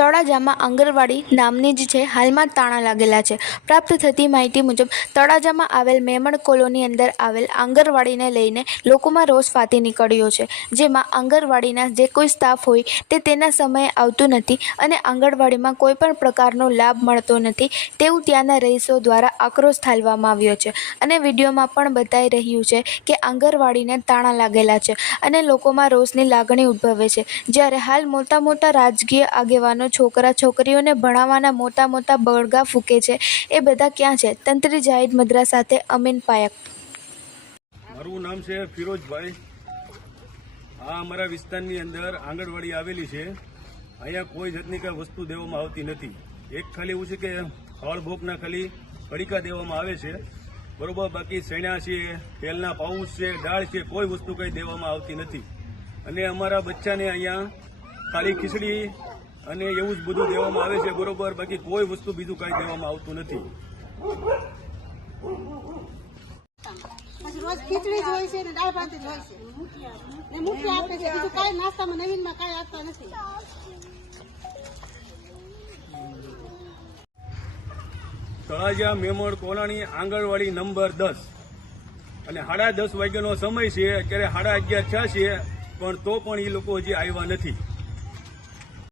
તળાજામાં આંગણવાડી નામની જ છે. હાલમાં તાણા લાગેલા છે. પ્રાપ્ત થતી માહિતી મુજબ, તળાજામાં આવેલ મેમણ કોલોની અંદર આવેલ આંગણવાડીને લઈને લોકોમાં રોષ ફાટી નીકળ્યો છે. જેમાં આંગણવાડીના જે કોઈ સ્ટાફ હોય, તે તેના સમયે આવતું નથી અને આંગણવાડીમાં કોઈ પણ પ્રકારનો લાભ મળતો નથી તેવું ત્યાંના રહીશો દ્વારા આક્રોશ ઠાલવામાં આવ્યો છે. અને વિડીયોમાં પણ બતાઈ રહ્યું છે કે આંગણવાડીને તાણા લાગેલા છે અને લોકોમાં રોષની લાગણી ઉદ્ભવે છે. જ્યારે હાલ મોટા મોટા રાજકીય આગેવાનો છોકરા છોકરીઓને ભણાવવાના મોટા મોટા બળગા ફૂંકે છે. એ બધા ક્યાં છે? તંત્રી જાહિદ મદ્રા સાથે અમીન પાયક. મારું નામ છે ફિરોજભાઈ. આ અમારા વિસ્તારની અંદર આંગણવાડી આવેલી છે. અહીંયા કોઈ જાતની કાંઈ વસ્તુ દેવામાં આવતી નથી. એક ખાલી એવું છે કે ફળ ભોગના ખાલી પડીકા દેવામાં આવે છે. બરોબર, બાકી સૈણા છે, તેલના પાઉચ છે, દાળ છે, કોઈ વસ્તુ કંઈ દેવામાં આવતી નથી. અને અમારા બચ્ચાને અહીંયા ખાલી ખીચડી અને એવું જ બધું દેવામાં આવે છે બરોબર બાકી કોઈ વસ્તુ બીજું કાંઈ દેવામાં આવતું નથી. રોજ ખીચડી જ હોય છે ને દાળ ભાત જ હોય છે. ને મુઠી આપે છે બીજું કાંઈ નાસ્તામાં નવીનમાં કાંઈ આપતા નથી. તળાજા મેમણ કોલાણી આંગણવાડી નંબર દસ. અને સાડા દસ વાગ્યાનો સમય છે અત્યારે સાડા અગિયાર થયા છે પણ તો પણ એ લોકો હજી આવ્યા નથી.